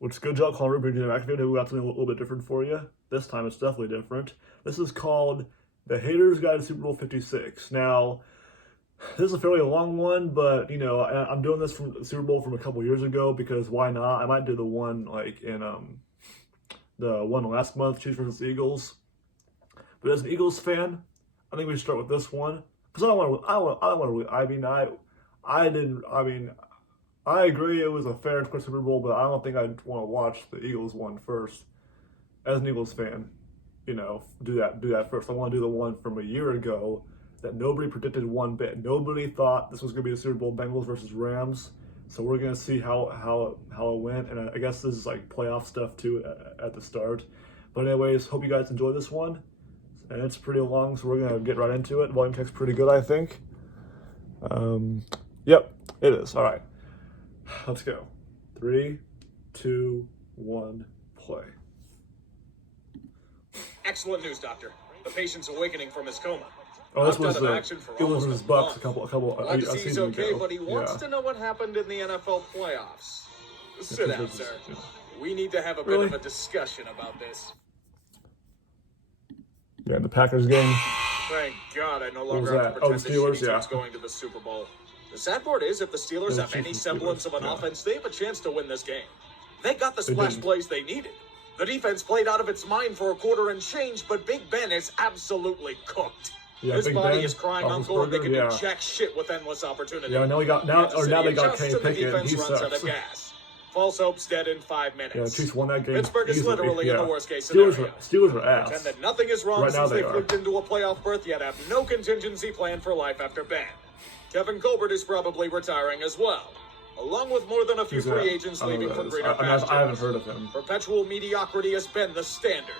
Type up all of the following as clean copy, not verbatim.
Which good job calling Ruby activated. We got something a little bit different for you. This time it's definitely different. This is called The Haters Guide to Super Bowl 56. Now, this is a fairly long one, but you know, I'm doing this from the Super Bowl from a couple years ago because why not? I might do the one like in the one last month, Chiefs versus Eagles. But as an Eagles fan, I think we should start with this one because I agree it was a fair and quick Super Bowl, but I don't think I'd want to watch the Eagles one first. As an Eagles fan, you know, do that first. I want to do the one from a year ago that nobody predicted one bit. Nobody thought this was going to be the Super Bowl, Bengals versus Rams. So we're going to see how it went, and I guess this is like playoff stuff too at the start. But anyways, hope you guys enjoy this one. And it's pretty long, so we're going to get right into it. Volume check's pretty good, I think. Yep, it is. All right. Let's go. 3, 2, 1, play. Excellent news, Doctor. The patient's awakening from his coma. Oh, this was his Bucks a couple Glad to see he's okay, ago. but he wants to know what happened in the NFL playoffs. Sit down, sir. We need to have a bit of a discussion about this. Yeah, the Packers game. Thank God I no longer have to pretend the shitty team's going to the Super Bowl. The sad part is, if the Steelers have any semblance of an offense, they have a chance to win this game. They got the splash plays they needed. The defense played out of its mind for a quarter and change, but Big Ben is absolutely cooked. Yeah, his Big body Ben, is crying uncle, and they can do jack shit with endless opportunity. Yeah, now they got Kenny Pickett, and he runs out of sucks. gas. False hope's dead in 5 minutes. Yeah, Chiefs won that game. Pittsburgh is literally in the worst case scenario. Steelers are ass. Pretend that nothing is wrong since they flipped into a playoff berth, yet have no contingency plan for life after Ben. Kevin Colbert is probably retiring as well, along with more than a few free agents leaving for greener pastures. I haven't heard of him. Perpetual mediocrity has been the standard,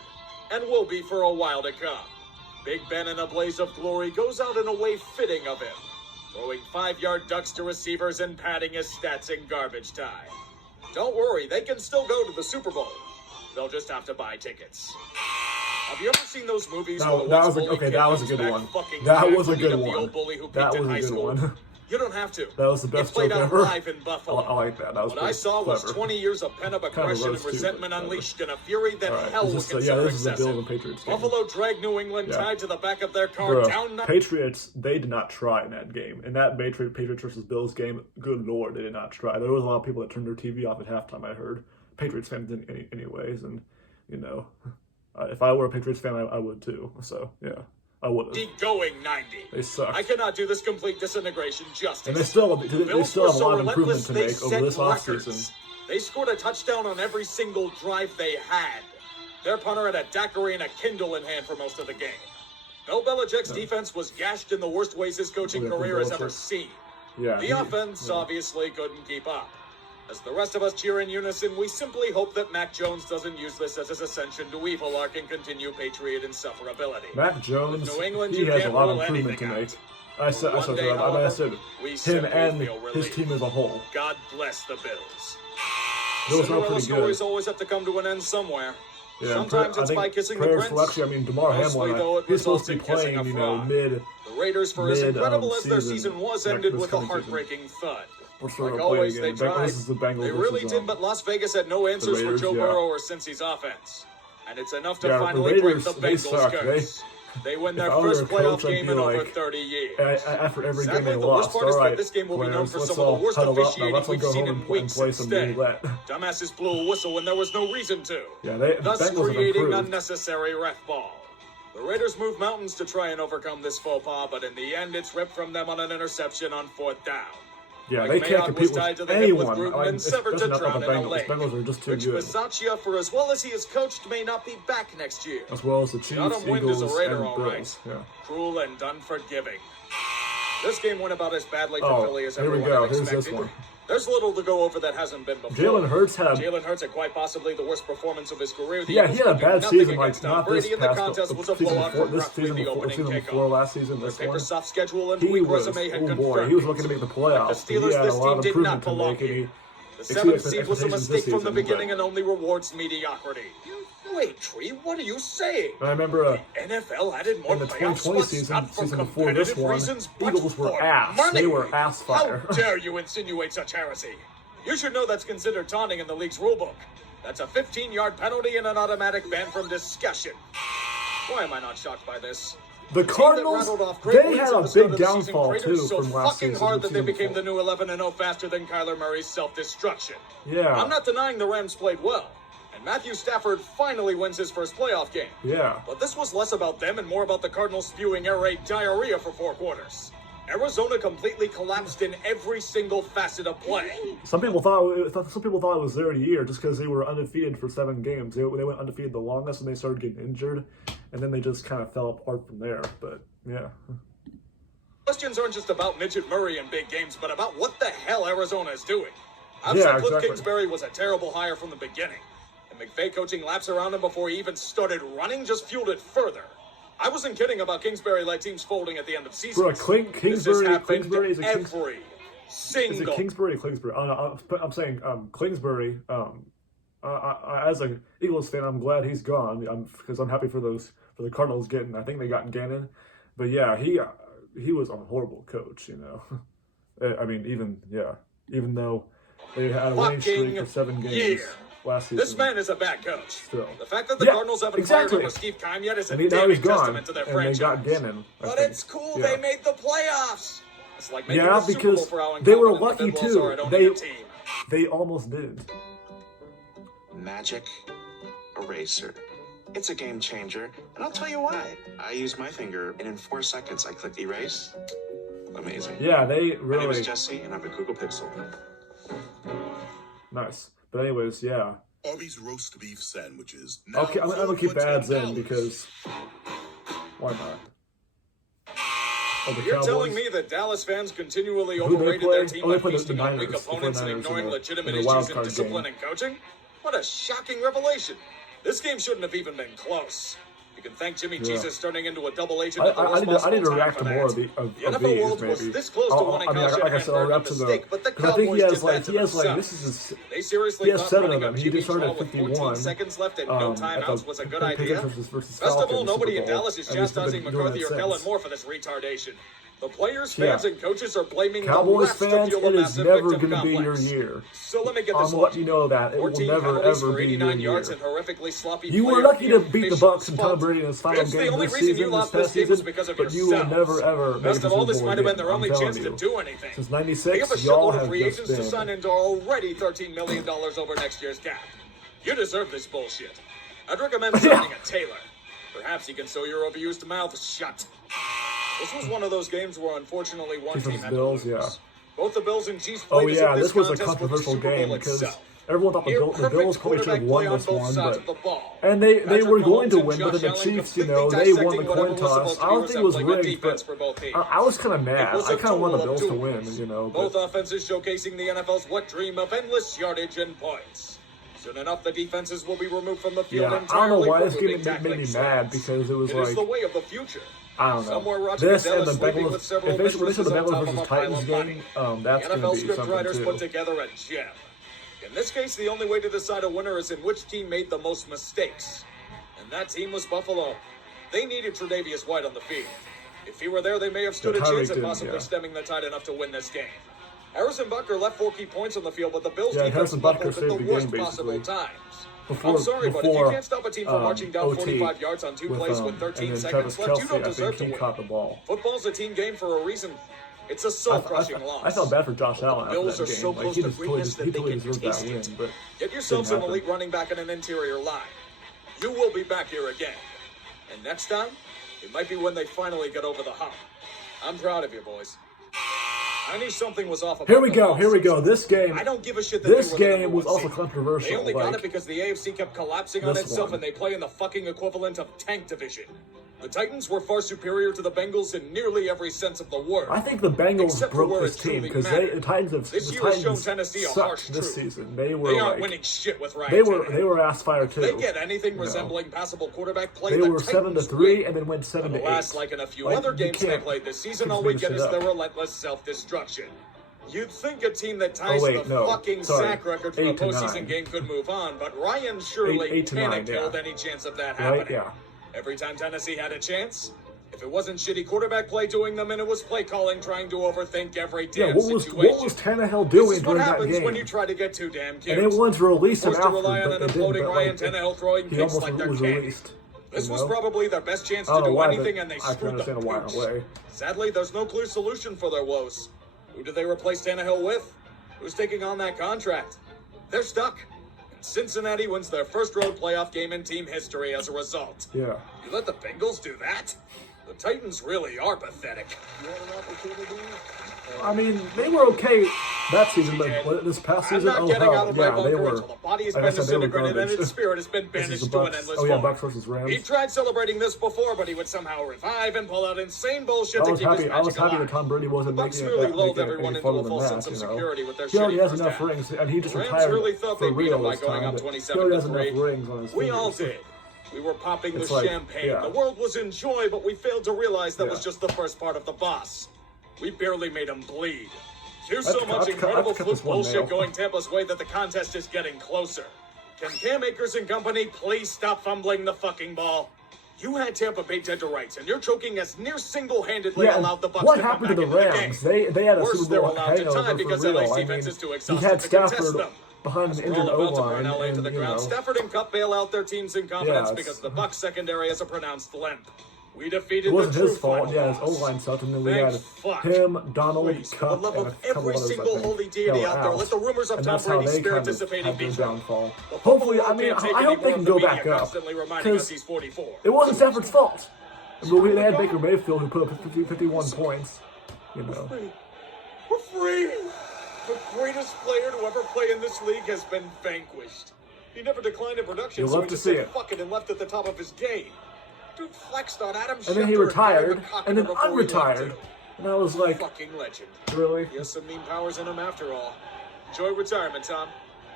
and will be for a while to come. Big Ben in a blaze of glory goes out in a way fitting of him, throwing 5-yard ducks to receivers and padding his stats in garbage time. Don't worry, they can still go to the Super Bowl. They'll just have to buy tickets. Have you ever seen those movies? That was a good one. That was a good one. You don't have to. That was the best joke ever. Live in Buffalo. I like that. That was what I saw was 20 years of pent-up aggression and resentment unleashed in a fury that hell would consider excessive. Buffalo dragged New England tied to the back of their car down. Patriots, they did not try in that game. In that Patriots versus Bills game, good Lord, they did not try. There was a lot of people that turned their TV off at halftime, I heard. Patriots fans didn't anyways, and, you know, if I were a Patriots fan, I would too. So, yeah. I would have. Going 90. They suck. I cannot do this complete disintegration justice. And they still have a lot of improvement to make over this offseason. They scored a touchdown on every single drive they had. Their punter had a daiquiri and a Kindle in hand for most of the game. Bill Belichick's defense was gashed in the worst ways his coaching career has ever seen. The offense obviously couldn't keep up. As the rest of us cheer in unison, we simply hope that Mac Jones doesn't use this as his ascension to evil arc and continue Patriot insufferability. Mac Jones, New England, he has a lot of improvement to make. I said him and his team as a whole. God bless the Bills. Cinderella stories always have to come to an end somewhere. Yeah, sometimes it's by kissing the prince. DeMar Hamlin, he's supposed to be playing, you know, The Raiders, for as incredible as their season was, ended with a heartbreaking thud. Like always, they tried. They really did, but Las Vegas had no answers for Joe Burrow or Cincy's offense. And it's enough to finally break the Bengals' curse. They win their first playoff game in over 30 years. After every game they the lost, worst part is that this game will be known for some of the worst officiating we've seen in weeks instead. Dumbasses blew a whistle when there was no reason to, thus creating unnecessary ref ball. The Raiders move mountains to try and overcome this faux pas, but in the end, it's ripped from them on an interception on 4th down. Yeah, they can't compete with anyone. Severed to drown in a lake, Bengals are just too good. Bisaccia, for as well as he is coached, may not be back next year. As well as the Chiefs, Eagles, and Bills. Yeah. Cruel and unforgiving. This game went about as badly for Philly as everyone had expected. Here's this one. There's little to go over that hasn't been before. Jalen Hurts had quite possibly the worst performance of his career. He had a bad season, like not this past, this season before last season. This one, soft schedule and he was, he was looking to make the playoffs. The Steelers, he had a lot of improvement to make, and the 7th seed was a mistake from the beginning and only rewards mediocrity. Wait, Tree, what are you saying? I remember NFL added more in the 2020 season before this one, Eagles were ass. Money. They were ass fire. How dare you insinuate such heresy? You should know that's considered taunting in the league's rulebook. That's a 15-yard penalty and an automatic ban from discussion. Why am I not shocked by this? The Cardinals, they had a big downfall too from last season. So fucking hard that they became the new 11-0 faster than Kyler Murray's self-destruction. Yeah. I'm not denying the Rams played well, and Matthew Stafford finally wins his first playoff game. Yeah. But this was less about them and more about the Cardinals spewing air raid diarrhea for 4 quarters. Arizona completely collapsed in every single facet of play. Some people thought it was their year just because they were undefeated for 7 games. They went undefeated the longest, and they started getting injured, and then they just kind of fell apart from there. But yeah. Questions aren't just about Midget Murray in big games, but about what the hell Arizona is doing. I've said Cliff Kingsbury was a terrible hire from the beginning, and McVay coaching laps around him before he even started running just fueled it further. I wasn't kidding about Kingsbury-led teams folding at the end of season. Bro, Kingsbury is every single. Is it Kingsbury or Kingsbury? I'm saying Kingsbury. As an Eagles fan, I'm glad he's gone. Because I'm happy for the Cardinals getting. I think they got Gannon, but yeah, he was a horrible coach. You know, I mean, even though they had a winning streak for 7 games. Last season. This man is a bad coach. Still. The fact that the Cardinals haven't fired him or Steve Keim yet is a damning testament to their franchise. They got Gannon, but it's cool they made the playoffs. It's like making the Super Bowl because for how they were incompetent lucky the Bengals are at too. owning a team. They almost did. Magic eraser. It's a game changer, and I'll tell you why. I used my finger, and in 4 seconds I clicked erase. Amazing. Yeah, they really. My name is Jesse, and I have a Google Pixel. Nice. But anyways, yeah. Arby's roast beef sandwiches. Now Okay, I'm gonna keep ads in because why not? You're telling me that Dallas fans continually overrated their team by feasting on weak opponents and ignoring legitimate issues in discipline and coaching? What a shocking revelation. This game shouldn't have even been close. You can thank Jimmy Jesus turning into a double agent at the worst possible time. I need to react to more of the these, NFL world was this close to winning Kyle Shanahan a mistake, but the Cowboys did that to themselves. They seriously thought running a QB12 with 14 seconds left and no timeouts was a good idea. Best of all, nobody in Dallas is chastising McCarthy or Kellen Moore for this retardation. The players, fans, and coaches are blaming Cowboys the refs fans, to fuel a massive never victim going to be your complex. year. So let me get this I'm let you know that it will never ever be your year. And horrifically sloppy you were lucky to beat the Bucks and Tom Brady in his final game this season, this past season, but you will never ever make Best it of to all, the this bowl might have been again. their only I'm chance telling to you. do anything. Since They have a '96, y'all shitload of have free just agents to sign been. into already $13 million over next year's cap. You deserve this bullshit. I'd recommend signing a Taylor. Perhaps he can sew your overused mouth shut. This was one of those games where unfortunately one team had to lose. Both the Bills and Chiefs played as if this was a contest controversial the Super Bowl game because itself. everyone thought the Bills probably should have won this one, and they Patrick were going to Mahomes win, and but then the Josh Chiefs, Allen they won the completely coin dissecting whatever was toss. I don't supposed to think it was be resembling a rigged, defense but for both teams. I was kind of mad. was I a kind of wanted the duel of Bills to duels. win, Both offenses showcasing the NFL's wet dream of endless yardage and points. Soon enough, the defenses will be removed from the field Yeah, entirely. I don't know why this for game moving made me tackling mad slants. because it was It like is the way of the future. I don't know. Somewhere watching This and Dallas the sleeping with Bengals. several If they should the mistresses on Bengals top of versus a pile Titans of game, money. that's The going NFL to be script something writers put too. together a gem. In this case, the only way to decide a winner is in which team made the most mistakes. And that team was Buffalo. They needed Tre'Davious White on the field. If he were there, they may have stood a chance at possibly stemming the tide enough to win this game. Harrison Butker left 4 key points on the field, but the Bills defense buckled at the worst possible times. I'm sorry, but if you can't stop a team from marching down 45 yards on 2 plays with 13 seconds left, you don't deserve to win. Caught the ball. Football's a team game for a reason. It's a soul-crushing loss. I felt bad for Josh Allen after Bills that are game. so close to greatness that they totally can deserved that taste win, it. but Get yourselves didn't an elite happen. running back and an interior line. You will be back here again. And next time, it might be when they finally get over the hump. I'm proud of you, boys. I knew something was off about Here we the go. loss. Here we go. This game. I don't give a shit that This they were the game number was one also seed. controversial. They only got like, it because the AFC kept collapsing on this itself one. and they play in the fucking equivalent of tank division. The Titans were far superior to the Bengals in nearly every sense of the word. I think the Bengals Except for where broke this it team truly because mattered. the Titans have This the year has shown Titans Tennessee a sucked harsh this truth. season. They were They aren't like winning shit with Ryan they Tannehill. were ass fire too. They get anything No. resembling passable quarterback play. They the were Titans 7-3 win. and then went 7-8. Alas, like in a few Like, other you games they can't played this season, keep all we this get shit is up. their relentless self-destruction. You'd think a team that ties the fucking sack record for a 8 to 9. postseason game could move on, but Ryan surely 8 to 9, panic killed any chance of that Right? happening. Yeah. Every time Tennessee had a chance, if If it wasn't shitty quarterback play doing them, and it was play calling trying to overthink every Yeah, damn what was situation. Tannehill This doing is what during that happens game? when you try to get too damn cute. And they wanted to release him Forced to after, rely on but an they didn't. imploding But Ryan like, Tannehill throwing he picks almost like they're was candy. released. This you was know? probably their best chance I to don't know do why, anything, but and they I can screwed the understand why in a pooch. way. Sadly, there's no clear solution for their woes. Who do they replace Tannehill with? Who's taking on that contract? They're stuck. And Cincinnati wins their first road playoff game in team history as a result. Yeah. You let the Bengals do that? The Titans really are pathetic. I mean, they were okay that season, but this past I'm season, not oh getting out hell, of my yeah, they bunker were. until the body has Like I been said, they were disintegrated and garbage. its spirit has been This is banished the to an Bucks. endless Oh yeah, form. Bucks versus Rams. He tried celebrating this before, but he would somehow revive and pull out insane bullshit I to was keep his happy. magic I was happy alive. that Tom Brady wasn't The Bucks making really it lulled making everyone any into fun a of the false match. sense of You know, security with their he already shitty has first enough half. rings, and he just The Rams retired really thought for they beat real him by this going time. up But 27 he already to has enough 3. rings on his We all fingers. did. We were popping the It's like, champagne. yeah. The world was in joy, but we failed to realize that Yeah. was just the first part of the boss. We barely made him bleed. Here's I'd so cut- much I'd cut- incredible I'd cut fluke this one bullshit nail. going Tampa's way that the contest is getting closer. Can Cam Akers and company please stop fumbling the fucking ball? You had Tampa Bay dead to rights, and your choking has near single-handedly Yeah, and allowed the Bucs what to come happened to back the into the Rams? game. They had a Worse, Super they're Bowl allowed to tie hangover because for real. LA's I mean, defense is too he exhausted had to contest Stafford them. behind As an we're injured all about to O-line, run LA to and the you ground, know, Stafford and Cup bail out their teams in confidence Yeah, because the Bucs secondary has a pronounced limp. We defeated it wasn't the true his fault. final Yeah, his boss. O-line sucked, and then we Thank had fuck. him, Donald, Please, for the Cup, love and a of couple every others, I single think, holy that deity were out there, let the rumors of and Tom that's how Brady's they spirit kind of dissipating had be their true. downfall. The Hopefully, football I mean, can't take I any hope they more can of go the back media up, constantly reminding us because he's 44. it wasn't Stafford's fault. I mean, they had Baker Mayfield who put up 51 points. You know, We're free! The greatest player to ever play in this league has been vanquished. He never declined in production, You'll so love he to just see said it. fuck it and left at the top of his game. Dude flexed on Adam and then he Schefter retired, Gary McCockner and then before he left, unretired, too. and I was like, Fucking legend. really? He has some mean powers in him after all. Enjoy retirement, Tom.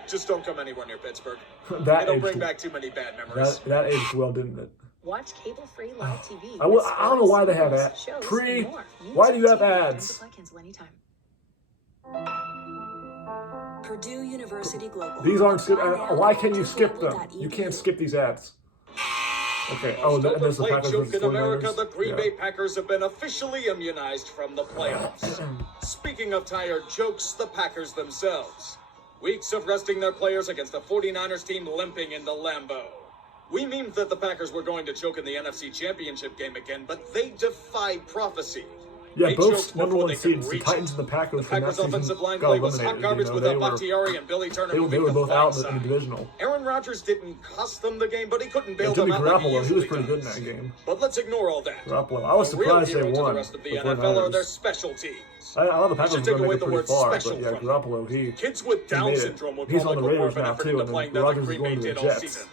Just don't come anywhere near Pittsburgh. That It'll aged, bring back too many bad memories. that aged well, didn't it? Watch cable-free live TV. I don't know why they have ads. Why do you have ads? Cancel anytime. Purdue University Global. These aren't skip. Why can't you skip them? You can't skip these ads. Okay. Oh, Most and there's the overplayed Packers joke versus in America, 49ers. the Green Yeah. Bay Packers have been officially immunized from the playoffs. Speaking of tired jokes, the Packers themselves. Weeks of resting their players against a 49ers team limping into Lambeau. We memed that the Packers were going to choke in the NFC Championship game again, but they defied prophecy. Yeah, They both choked number before one they could seeds, the reach Titans it. and the Packers The from that Packers' season offensive line got play was hot eliminated. garbage You know, with they were, Bakhtiari and Billy Turner they moving were the both out in blind the side. divisional. Aaron Rodgers didn't cost them the game, but he couldn't bail And them Jimmy out like he Garoppolo, he was usually pretty good in does. that game. But let's ignore all that. Garoppolo, I was The real surprised hero they to the won. rest of the The NFL are their 49ers. special teams. I thought the You Packers should were take going away to the make it word pretty far, special but yeah, from Garoppolo, he Kids with Down made it. syndrome would He's probably on the put more Raiders of an now effort too, into and playing then than the Rodgers is Green going Bay to the did all Jets. season.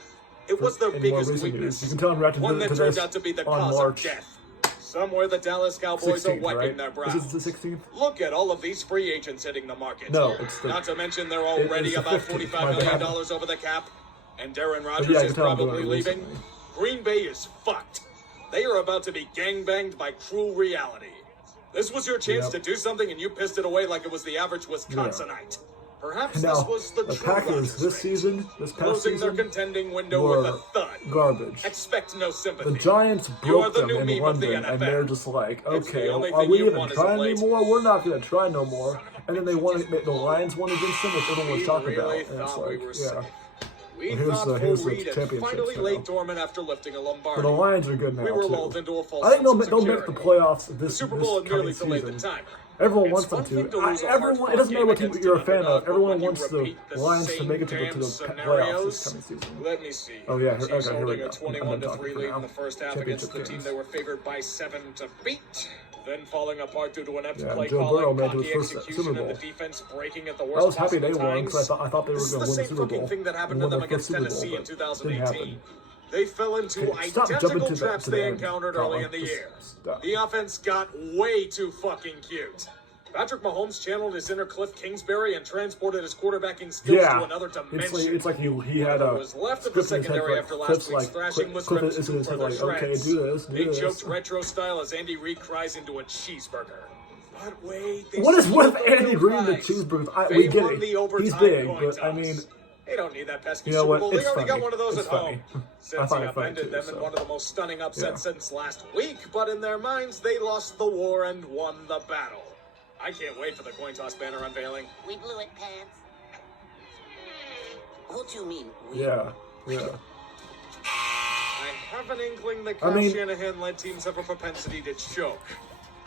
It was their in more biggest recent weakness. years. You can tell him after One that turns this out to be the on cause March of death. Somewhere the Dallas Cowboys are 16th, wiping right? their brows. Is it the 16th? Look at all of these free agents hitting the market. No, it's the. Not to mention they're It already is the about 15th, $45 my million bad. over the cap. And Darren But Rodgers yeah, I is can tell I'm probably doing it leaving. recently. Green Bay is fucked. They are about to be gangbanged by cruel reality. This was your chance Yep. to do something and you pissed it away like it was the average Wisconsinite. Perhaps Now, this was the the true Packers Rodgers this fate. season, this past Closing their season, contending window with a were thud. garbage. Expect no sympathy. The Giants You are broke the them new in meme of the London, and NFL. they're just like, It's the okay, only are thing we you even want as a trying plate. anymore? We're not going to try no more. And then they won. The Lions won against them, which everyone was We talking about. really And it's thought we like, were yeah. safe. We Here's thought the- full here's the Reed had championships finally now. laid dormant after lifting a But Lombardi. the Lions are good now We were too. lulled into a false I think sense of they'll make the security. playoffs The this Super Bowl had merely coming delayed the season. timer. Everyone It's wants them one thing to. to lose a Everyone. hard-fought It doesn't matter game what team against you're a an fan underdog, of. Everyone but when you wants the repeat the Lions to same make it to damn the playoffs this scenarios, coming season. Let me see. Oh, yeah, Chiefs okay, here we holding go. a I'm 21-3 talking lead for in now. the first half against the Championship team games. they were favored by 7 to beat. Then falling apart due to an Yeah, play Joe calling, Burrow made it to cocky his first execution, Super and the Bowl. defense breaking at the I worst was happy they possible won because times. I thought they were This is going the to win the same Super fucking Bowl. thing that happened They to won them their first against Super Bowl, Tennessee in but didn't happen. 2018. They fell into Okay, stop jumping identical to the- traps to the they end, encountered Colin. early in the Just year. stop. The offense got way too fucking cute. Patrick Mahomes channeled his inner Cliff Kingsbury and transported his quarterbacking skills Yeah, to another dimension. it's like he had Whatever a was left of script the in his head, secondary like, after last Cliff's week's like, thrashing was Cliff ripped is to in his head further like, okay, shreds. do this, They do this. joked retro style as Andy Reid cries into a cheeseburger. But wait, they What is still with don't Andy do Reid and the fries. cheeseburgers? They We get won it. the overtime He's big, coin but I mean, toss. They don't need that pesky You know Super what? Bowl. They It's already got funny. one of those It's at funny. home. I Since find he it funny upended too, them in so. one of the most stunning upsets Yeah. since last week, but in their minds, they lost the war and won the battle. I can't wait for the coin toss banner unveiling. We blew it, Pants. What do you mean? We? Yeah, yeah. I have an inkling that Kyle Shanahan-led teams have a propensity to choke.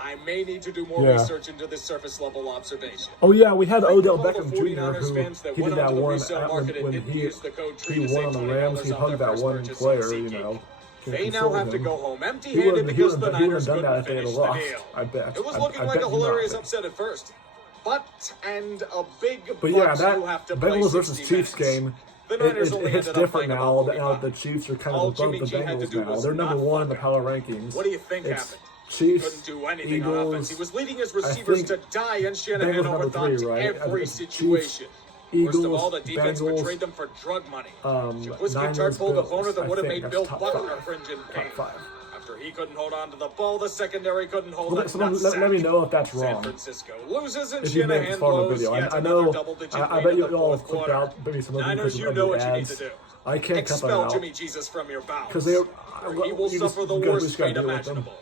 I may need to do more Yeah. research into this surface-level observation. Oh yeah, we had Odell All the Beckham Jr. 49ers who fans that he went did that onto the one resale market and when didn't he use the code tree he to won save on the Rams. $20 He off hugged their that first one purchase player, on you SeatGeek. know. They now console have to him. go home He empty-handed wouldn't because the have Niners done that couldn't if they had finish the lost. deal. I bet. It was I looking bet like a you not. hilarious upset at first. And a big But yeah, bucks that who have to play Bengals versus 60 Chiefs minutes. game, The Niners it only hits ended up different playing now about that 45. the Chiefs are kind All of above Jimmy the G had to Bengals do now. was They're number not one in the fuck power rankings. What do you think It's happened? Chiefs, Couldn't do anything Eagles, on offense. He was leading his I receivers think to die, and Shanahan Bengals number overthought 3, right? every It's situation. Chiefs, Worst of all, Eagles, the defense Bengals, betrayed them for drug money. Jaquiski Niners, Turk pulled a Bills. boner that I would have think made that's Bill top Butler five. cringe in Top pain. 5. After he couldn't hold on to the ball, the secondary couldn't hold Well, on. someone let me know if that's San wrong. Francisco loses and If you made Shanahan fun of the blows video, yet I another know. double-digit I lead bet in you the all fourth clicked quarter. out maybe some of them Niners, because you of know the what you need ads. to do. I can't cut that Expel out Jimmy Jesus from your bowels. because they. Or he will suffer the you worst just gotta fate deal with them. imaginable.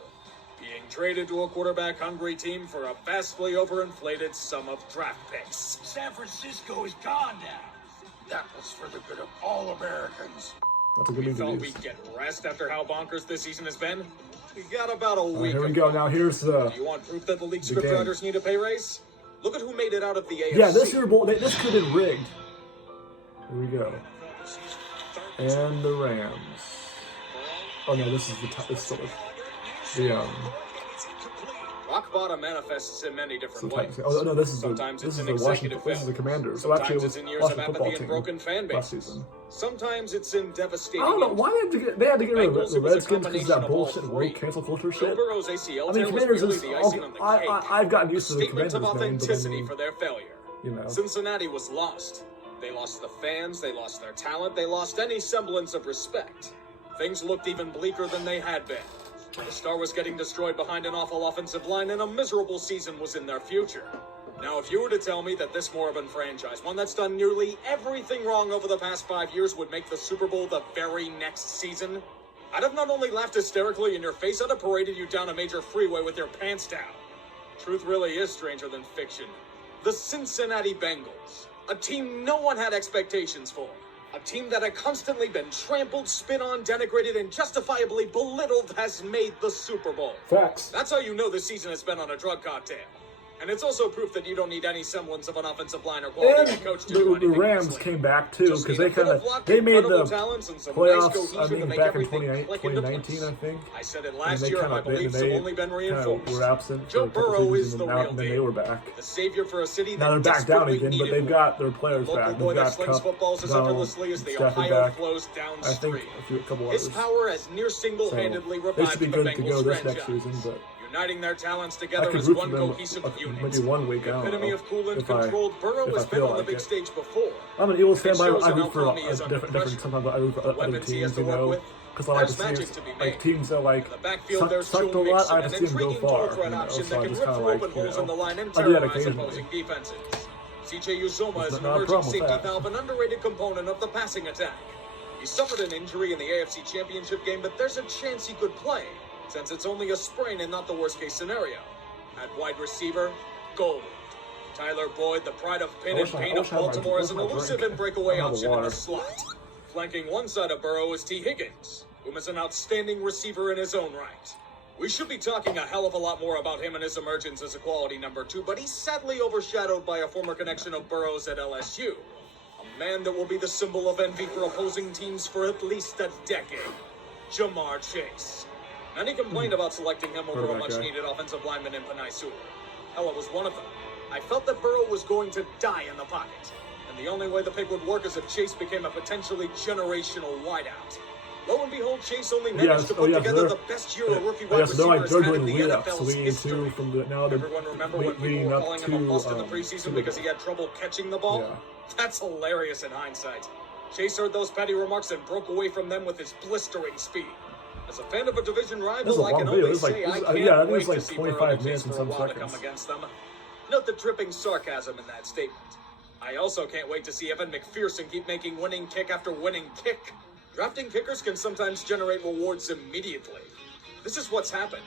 Being traded to a quarterback-hungry team for a vastly overinflated sum of draft picks. San Francisco is gone now. That was for the good of all Americans. That's a good We thing thought to we'd use. get rest after how bonkers this season has been. We got about a week. Here we of go. fun. Now here's Do you want proof that the league the scriptwriters need a pay raise? Look at who made it out of the AFC. yeah. This Super Bowl, this could have been rigged. Here we go. And the Rams. Oh no, this is this is the Rock bottom manifests in many different ways. Oh no, this is Sometimes the it's an Washington. executive This is the failure. Commanders. Oh, actually, it Sometimes was it's in years of Washington football apathy and team broken fan last bases. season. Sometimes it's in I devastating. don't know why they had to get rid of Bengals, the it was a Redskins because combination that of all bullshit three. woke cancel culture Joe shit. Burrow's ACL I mean, tear was Commanders merely is. the icing on the cake. I've gotten used to the Statement Commanders of name, but I authenticity mean, for their failure. you know. Cincinnati was lost. They lost the fans, they lost their talent, they lost any semblance of respect. Things looked even bleaker than they had been. The star was getting destroyed behind an awful offensive line, and a miserable season was in their future. Now, if you were to tell me that this moribund franchise, one that's done nearly everything wrong over the past 5 years, would make the Super Bowl the very next season, I'd have not only laughed hysterically in your face, I'd have paraded you down a major freeway with your pants down. Truth really is stranger than fiction. The Cincinnati Bengals, a team no one had expectations for. A team that had constantly been trampled, spit on, denigrated, and justifiably belittled has made the Super Bowl. Facts. That's how you know this season has been on a drug cocktail. And it's also proof that you don't need any semblance of an offensive line or quality And coach to the do anything. Rams this league. came back too Just because need they a bit kind of luck, they made incredible the talents, and some playoffs. nice cohesion to make back in everything 2019, click into 2019, place. I think. I said it And last they year, and kinda- my beliefs they have only been kinda reinforced. were absent Joe for a couple Burrow is seasons, the and real then they deal. were back. The savior for a city Now that they're back down desperately again, but needed they've one. got their players Local back. boy They've that got slings Cup, footballs as Donald, effortlessly as the Stafford Ohio back. flows I downstream. think a couple His others. power has near So single-handedly they revived should be the good Bengals to go this franchise. next season, but Uniting their talents I together could as root for one them cohesive unit. maybe 1 week. I The don't epitome know. of cool and if I- controlled, Burrow if has I been feel on the like big it. stage before. I'm an Eagles fan, It but shows I in root how for calm he is under different. pressure. Sometimes I root for other Weapons he has teams, to you work know, with. because I like to There's see magic to be like made. teams that like In the backfield, there's sucked a Joe lot. I Mixon, like an to see them go intriguing far. dual threat You know, option so that I can just rip kind of through like open holes in the line and I do that terrorize occasionally. opposing defenses. CJ Uzoma is There's an not a emerging problem with safety that. valve, an underrated component of the passing attack. He suffered an injury in the AFC Championship game, but there's a chance he could play, since it's only a sprain and not the worst-case scenario. At wide receiver, gold. Tyler Boyd, the pride of pin and pain of Baltimore, is an elusive and breakaway option in the slot. Flanking one side of Burrow is T. Higgins, whom is an outstanding receiver in his own right. We should be talking a hell of a lot more about him and his emergence as a quality number 2, but he's sadly overshadowed by a former connection of Burrow's at LSU. A man that will be the symbol of envy for opposing teams for at least a decade. Jamar Chase. Many complained about selecting him over a much-needed offensive lineman in Panay Sewell. Hell, it was one of them. I felt that Burrow was going to die in the pocket, and the only way the pick would work is if Chase became a potentially generational wideout. Lo and behold, Chase only managed to put together the best year a rookie wide receiver has had in the NFL's history. Everyone remember when people were calling him a bust in the preseason because he had trouble catching the ball? Yeah. That's hilarious in hindsight. Chase heard those petty remarks and broke away from them with his blistering speed. As a fan of a division This is rival, a I can long video. only This is like- say this I is- can't yeah, I think wait it's like to see 25 Burrow minutes for and a some while to come seconds. against them. Note the dripping sarcasm in that statement. I also can't wait to see Evan McPherson keep making winning kick after winning kick. Drafting kickers can sometimes generate rewards immediately. This is what's happened.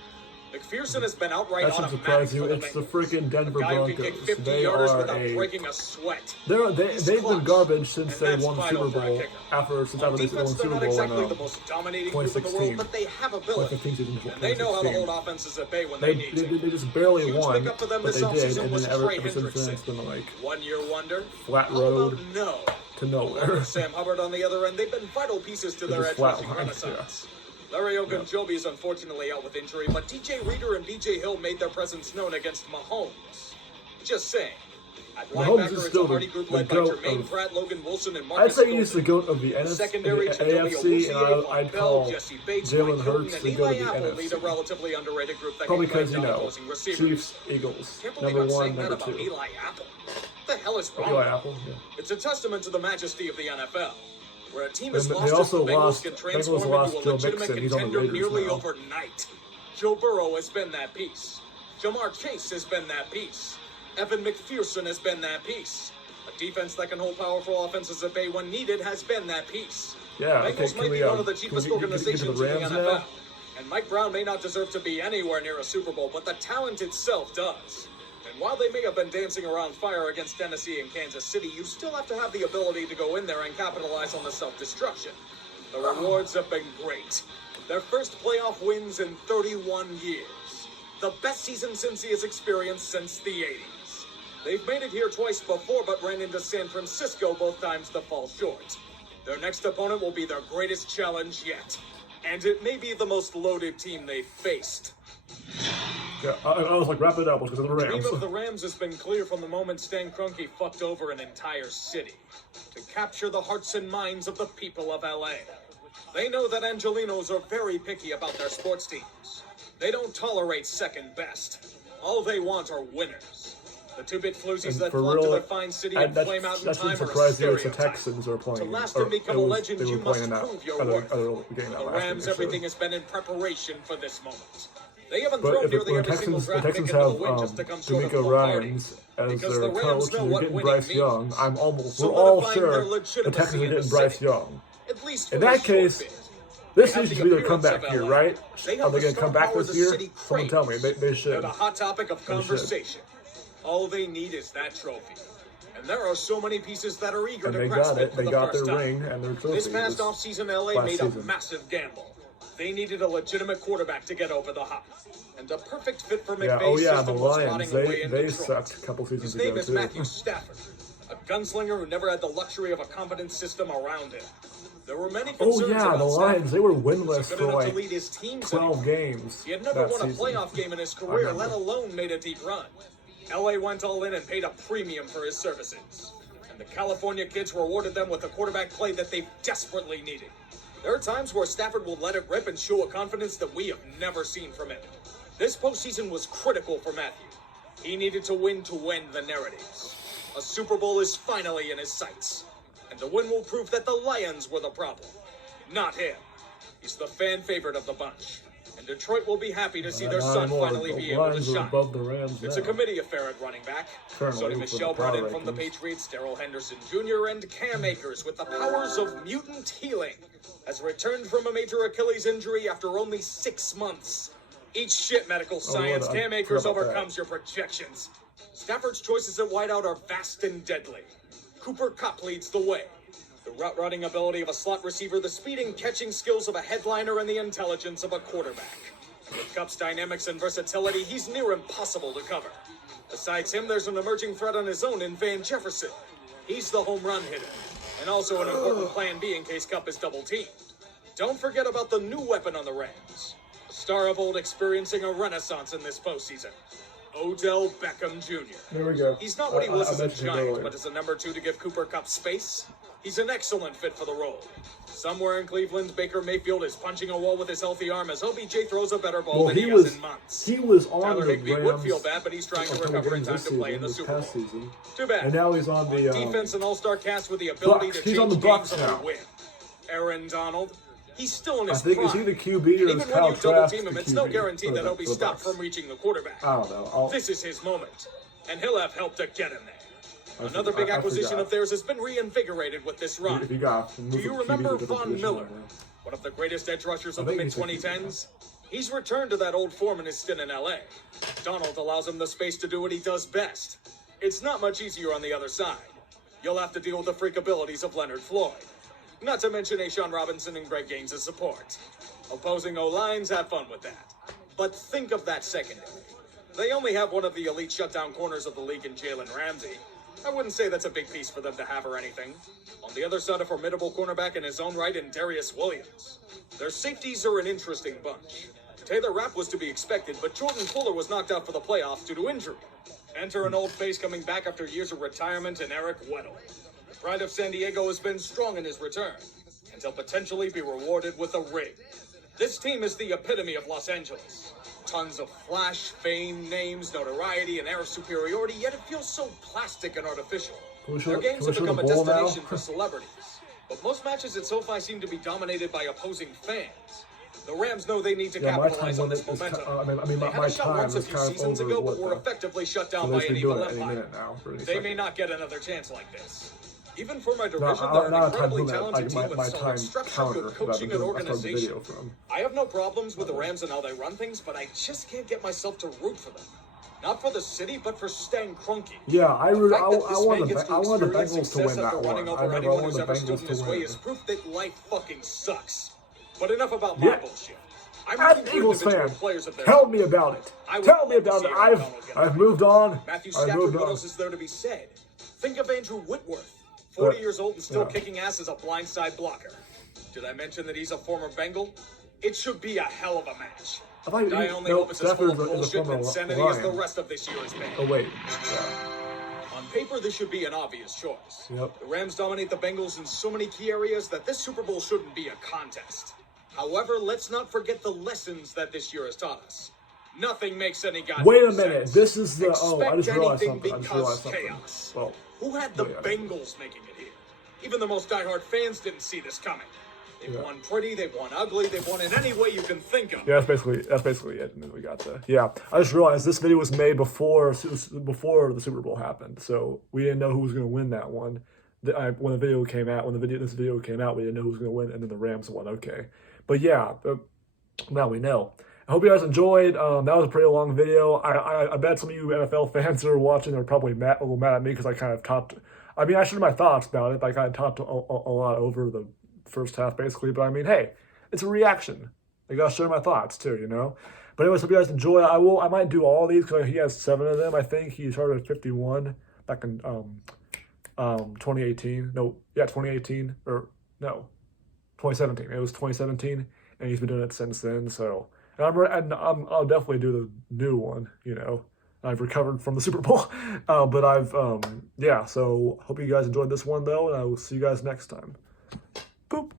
McPherson has been outright That should automatic surprise you. for the It's the Bengals. freaking Denver A guy who can kick Broncos. 50 They yarders are without a. breaking a sweat. He's They've been clutch, garbage since and they that's won the vital Super for a Bowl. kicker. Since On after they won defense, the they're Super not Bowl exactly in the most dominating group in the 2016. world, but they have ability. 2015, And they know how to 2016. hold offenses at bay when They, they need they, to. they just barely Huge won, pickup for them but this they did, offseason and was then ever Trey since then Hendrickson. it's been like 1 year wonder. flat How road about no? to Along nowhere. with Sam Hubbard on the other end, they've been vital pieces to their just edge flat rushing lines, renaissance. Larry Ogunjobi is unfortunately out with injury, but DJ Reader and BJ Hill made their presence known against Mahomes. Just saying. At Mahomes is linebacker, it's still a hardy the group led by GOAT Jermaine of- Pratt, Logan Wilson, and I'd Marcus say he's the Golden. GOAT of the Secondary, NFC, Chidobe and Awuzie, I'd Bell, call Jesse Bates, Jalen Mike Hilton, Hurts and the GOAT Eli of the Apple lead a NFC. relatively underrated group that Probably can crank because, down opposing receivers. Chiefs, Eagles, Can't believe number I'm one, saying that number about two. Eli Apple. What the hell is wrong? Eli with him? Apple, yeah. It's a testament to the majesty of the NFL, where a team And as they lost as also the Bengals lost- can Bengals transform lost into a Joe legitimate Mixon. He's on the contender Raiders nearly now. overnight. Joe Burrow has been that piece. Jamar Chase has been that piece. Evan McPherson has been that piece. A defense that can hold powerful offenses at bay when needed has been that piece. Yeah, okay, Bengals can might we, be one of the can cheapest we get to organizations the in the Rams NFL. now? And Mike Brown may not deserve to be anywhere near a Super Bowl, but the talent itself does. And while they may have been dancing around fire against Tennessee and Kansas City, you still have to have the ability to go in there and capitalize on the self-destruction. The rewards have been great. Their first playoff wins in 31 years. The best season Cincy has experienced since the 80s. They've made it here twice before, but ran into San Francisco both times to fall short. Their next opponent will be their greatest challenge yet. And it may be the most loaded team they've faced. Yeah, I was like, wrap it up because of the The Rams. dream of the Rams has been clear from the moment Stan Kroenke fucked over an entire city. To capture the hearts and minds of the people of LA. They know that Angelinos are very picky about their sports teams. They don't tolerate second best. All they want are winners. The two-bit floozies And that for flock to real, their fine city and flame out in that time shouldn't are a surprise you. It's the stereotype. Texans are playing. To last or and become it a was- legend, they were you must playing that prove your other worth. game that The last Rams, week, so. everything has been in preparation for this moment. They haven't But thrown if nearly when every single the draft pick Texans into the have wind just to come short of D'Amico Lombardi. Ryans as Because their the Rams coach, know and what you're getting winning Bryce means. Young, So we're they'll all find sure their the legitimacy Texans are in the getting Bryce city. Young. At least In for a that short case, bit. this They have needs the to be their appearance comeback of year, LA. right? They have Are they the going to star come back power this the year? city Someone tell me. craves. They They're should. the hot topic of should. conversation. All they need is that trophy. And there are so many pieces that are eager And to they grasp got it it. for They the got first their time. ring and their trophy. This past It was offseason, LA last made a season. massive gamble. They needed a legitimate quarterback to get over the hump. And a perfect fit for Yeah, McVay's the system was Lions. rotting away in They Detroit. sucked a couple seasons His name ago, is too. Matthew Stafford, a gunslinger who never had the luxury of a competent system around him. There were many Oh, concerns yeah, about the Stafford. Lions. They were Was he winless good for enough to like lead his teams 12 anymore? games. He had never that won a season. playoff game in his I career, remember. let alone made a deep run. LA went all in and paid a premium for his services. And the California kids rewarded them with a quarterback play that they desperately needed. There are times where Stafford will let it rip and show a confidence that we have never seen from him. This postseason was critical for Matthew. He needed to win the narratives. A Super Bowl is finally in his sights. And the win will prove that the Lions were the problem, not him. He's the fan favorite of the bunch. And Detroit will be happy to see their Not son anymore. finally The be able to Lions are shine. above the Rams It's now. a committee affair at running back. Currently, Sony for the Michelle brought in power from the rankings. Patriots Darrell Henderson Jr. and Cam Akers with the powers of mutant healing, has returned from a major Achilles injury after only 6 months. Eat shit, medical science. Lord, I Cam Akers forgot about that. overcomes your projections. Stafford's choices at wideout are vast and deadly. Cooper Kupp leads the way. The route running ability of a slot receiver, the speed and catching skills of a headliner, and the intelligence of a quarterback. With Kupp's dynamics and versatility, he's near impossible to cover. Besides him, there's an emerging threat on his own in Van Jefferson. He's the home run hitter, and also an important plan B in case Kupp is double-teamed. Don't forget about the new weapon on the Rams. A star of old experiencing a renaissance in this postseason. Odell Beckham Jr. There we go. He's not what he I was as a mentioned it Giant, earlier. but as a number 2 to give Cooper Kupp space, he's an excellent fit for the role. Somewhere in Cleveland, Baker Mayfield is punching a wall with his healthy arm as OBJ throws a better ball Well, than he he was has in months. he was on Tyler the Higbee Rams. would feel bad, but he's trying to a couple recover in games time this to play in the season, Super this Bowl. past season. Too bad. And now he's on the Defense and all-star cast with the ability Bucks. to He's on change the Bucks games on now. a win. Aaron Donald, he's still in I his think prime. is he the QB or And is even when Kyle you double Trask team him, the it's no QB guarantee for that the- he'll be for the stopped Bucks? from reaching the quarterback. I don't know. This is his moment, and he'll have help to get him there. Another big acquisition of theirs has been reinvigorated with this run. Do you remember Von Miller? One of the greatest edge rushers of the mid-2010s? He's returned to that old form in his stint in LA. Donald allows him the space to do what he does best. It's not much easier on the other side. You'll have to deal with the freak abilities of Leonard Floyd. Not to mention Ashawn Robinson and Greg Gaines' support. Opposing O-lines, have fun with that. But think of that secondary. They only have one of the elite shutdown corners of the league in Jalen Ramsey. I wouldn't say that's a big piece for them to have or anything. On the other side, a formidable cornerback in his own right in Darius Williams. Their safeties are an interesting bunch. Taylor Rapp was to be expected, but Jordan Fuller was knocked out for the playoffs due to injury. Enter an old face coming back after years of retirement in Eric Weddle. The pride of San Diego has been strong in his return, and he'll potentially be rewarded with a ring. This team is the epitome of Los Angeles. Tons of flash, fame, names, notoriety, and air of superiority, yet it feels so plastic and artificial. Their games have become a destination for celebrities. But most matches at SoFi seem to be dominated by opposing fans. The Rams know they need to capitalize on this momentum. They had a shot once a few seasons ago, but were effectively shut down by an evil empire. They may not get another chance like this. Even for my division, they're an incredibly talented team with solid structure, good coaching, and organization. I have no problems with the Rams and how they run things, but I just can't get myself to root for them. Not for the city, but for Stan Kroenke. Yeah, I want the Bengals to win that one. I wanted the Bengals to win. Is proof that life fucking sucks. But enough about my bullshit. I'm an Eagles fan. Tell me about it. Tell me about it. I've moved on. Matthew Stafford, what else is there to be said? Think of Andrew Whitworth. 40 years old and still kicking ass as a blindside blocker. Did I mention that he's a former Bengal? It should be a hell of a match. I only hope it's as full of bullshit and insanity as the rest of this year has been. Oh, wait. On paper, this should be an obvious choice. Yep. The Rams dominate the Bengals in so many key areas that this Super Bowl shouldn't be a contest. However, let's not forget the lessons that this year has taught us. Nothing makes any goddamn sense. Wait a minute. This is the... I just realized something. Chaos. Well, who had the Bengals making it here? Even the most diehard fans didn't see this coming. They've won pretty, they've won ugly, they've won in any way you can think of. Yeah, that's basically it. And then we got the... Yeah, I just realized this video was made before the Super Bowl happened, so we didn't know who was going to win that one. When the video came out, this video came out, we didn't know who was going to win, and then the Rams won. Okay, but yeah, now we know. I hope you guys enjoyed. That was a pretty long video. I bet some of you NFL fans that are watching are probably a little mad at me because I kind of talked. I mean, I shared my thoughts about it, but I kind of talked a lot over the first half, basically. But I mean, hey, it's a reaction. I gotta share my thoughts too, you know. But anyways, hope you guys enjoy. I might do all these because he has 7 of them. I think he started at 51 back in 2018. No, yeah, 2018 or no, 2017. It was 2017, and he's been doing it since then. So. And I'll definitely do the new one, you know. I've recovered from the Super Bowl. Yeah, so hope you guys enjoyed this one, though, and I will see you guys next time. Boop.